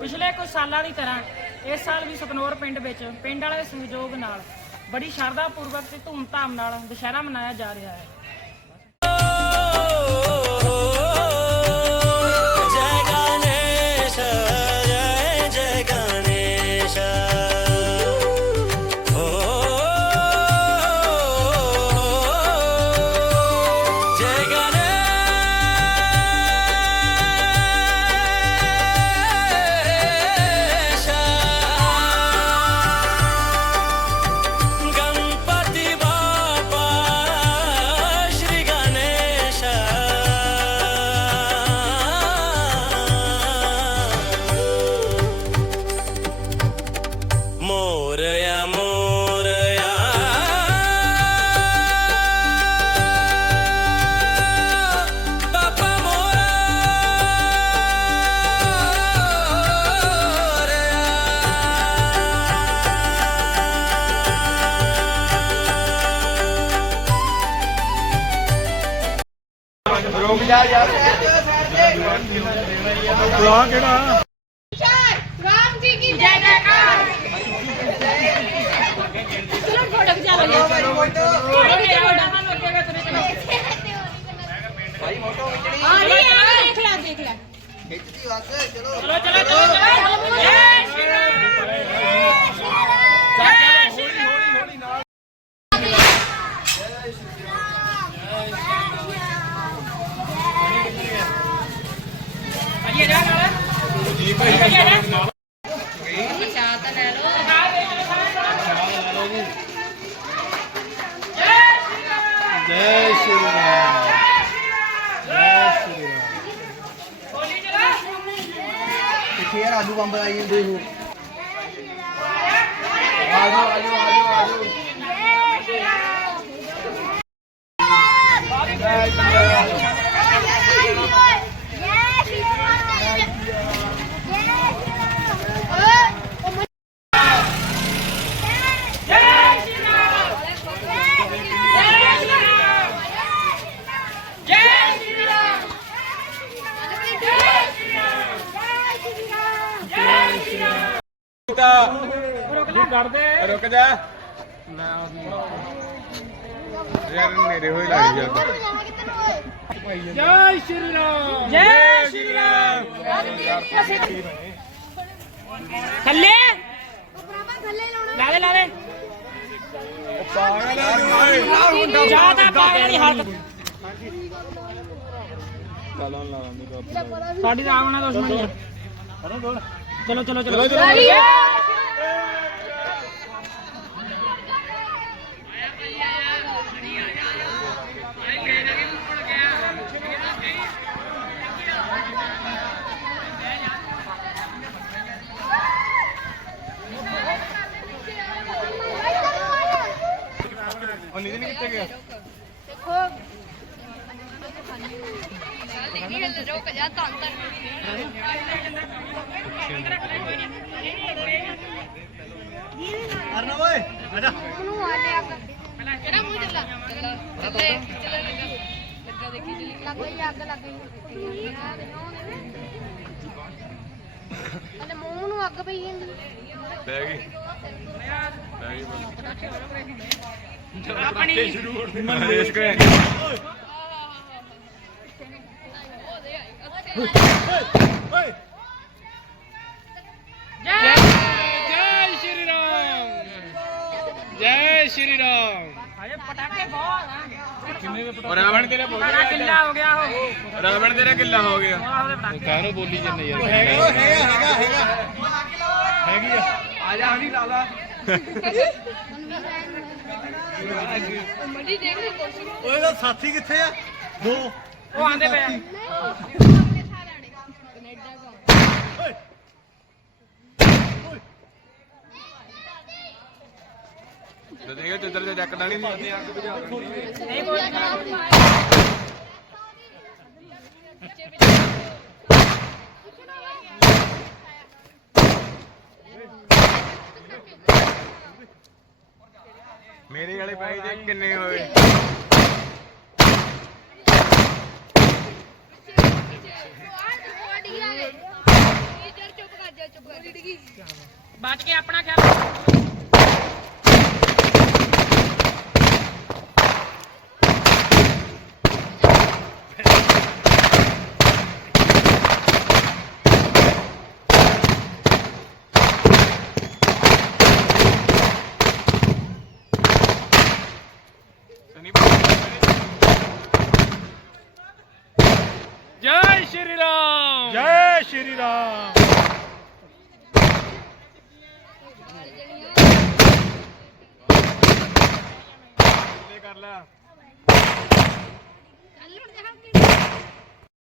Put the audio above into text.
ਪਿਛਲੇ ਕੁਝ ਸਾਲਾਂ ਦੀ ਤਰ੍ਹਾਂ ਇਸ ਸਾਲ ਵੀ ਸਤਨੌਰ ਪਿੰਡ ਵਿੱਚ ਪਿੰਡ ਵਾਲੇ ਦੇ ਸਹਿਯੋਗ ਨਾਲ ਬੜੀ ਸ਼ਰਧਾ ਪੂਰਵਕ ਤੇ ਧੂਮਧਾਮ ਨਾਲ ਦੁਸ਼ਹਿਰਾ ਮਨਾਇਆ ਜਾ ਰਿਹਾ ਹੈ। ਜਾ ਯਾਰ ਬੁਲਾ ਕਿਹੜਾ? ਰਾਮ ਜੀ ਕੀ ਜੈ ਜੈਕਾਰ ਚਲੋ ਫੋਟੋ ਖਿਚਾ ਲਈਏ ਫੋਟੋ ਖਿਚਾ ਫੋਟੋ ਨਾਲ ਲੋਕੇ ਵਿੱਚ ਨਹੀਂ ਚਲੋ ਭਾਈ ਫੋਟੋ ਖਿਚਣੀ ਆ ਰਹੀ ਆ ਦੇਖ ਲੈ ਦੇਖ ਲੈ ਖਿੱਚਦੀ ਵਾਸ ਚਲੋ ਚਲੋ। ਚਲੋ। ਜੈ ਸ਼੍ਰੀ ਰਾਮ। ਕਿੱਥੇ ਯਾਰ ਆਲੂ ਬੰਬ ਆਈ ਜਾਂਦੇ ਹੋ ਆਜੋ ਆਜੋ ਆਜੋ ਆਜੋ। ਰੁਕ ਜਾ। ਯਾਰ ਮੇਰੇ ਹੋਏ ਲੱਗ ਜਾ ਜੈ ਸ਼੍ਰੀ ਰਾਮ। ਜੈ ਸ਼੍ਰੀ ਰਾਮ। ਥੱਲੇ। ਲਾ ਦੇ ਲਾ ਦੇ। ਜ਼ਿਆਦਾ ਪਾਗਲ ਵਾਲੀ ਲਾਂਗੇ ਸਾਡੀ ਤਾਂ ਆਵਣਾ ਦੁਸ਼ਮਣੀ ਆ ਚਲੋ ਚਲੋ ਚਲੋ। ਉਹ ਨਿਧਨ ਕਿੱਥੇ ਗਿਆ? ਦੇਖੀ। ਅੱਗ ਲੱਗ ਗਈ ਅਲੇ ਮੂੰਹ ਨੂੰ ਅੱਗ ਪਈ ਜਾਂਦੀ ਬਹਿ ਗਈ ਬਹਿ ਗਈ। ਆਪਣੀ ਸ਼ੁਰੂ ਹੋ ਗਈ ਮਨੇਸ਼ ਕਰੇ। ਜੈ ਸ਼੍ਰੀ ਰਾਮ ਜੈ ਸ਼੍ਰੀ ਰਾਮ ਅਜੇ ਪਟਾਕੇ ਬਹੁਤ ਔਰ ਰਾਵਣ ਤੇਰਾ ਬੋਲ ਬੜਾ ਕਿੱਲਾ ਹੋ ਗਿਆ ਉਹ ਰਾਵਣ ਤੇਰਾ ਕਿੱਲਾ ਹੋ ਗਿਆ ਆਹ ਉਹਦੇ ਪਟਾਕੇ ਕਾਹਨੂੰ ਬੋਲੀ ਜੰਨੇ ਯਾਰ ਹੈਗਾ ਹੈਗਾ ਹੈਗਾ ਹੈਗੀ ਆ ਆ ਜਾ ਹਣੀ ਲਾਲਾ ਮੰਡੀ ਦੇਖ ਲਈ ਕੁਰਸੀ ਓਏ ਦਾ ਸਾਥੀ ਕਿੱਥੇ ਆ? ਦੋ। ਉਹ ਆਂਦੇ ਪਏ ਆ। ਓਏ ਤੇ ਦੇਖੋ ਜਿੱਧਰ ਤੇ ਨਹੀਂ ਅੱਗ ਬੁਝਾ ਨਹੀਂ ਬੋਲਦੀ ਮੇਰੇ ਵਾਲੇ ਭਾਈ ਦੇ ਕਿੰਨੇ ਹੋਏ ਚੁੱਪ ਕਰ ਚੱਲ ਚੁੱਪ ਕਰ ਡਿੱਗੀ ਬਚ ਕੇ ਆਪਣਾ ਖਿਆਲ ਰੱਖੋ। ਜੈ ਸ਼੍ਰੀ ਰਾਮ ਜੈ ਸ਼੍ਰੀ ਰਾਮ ਕਰ ਲੈ। ਜਾ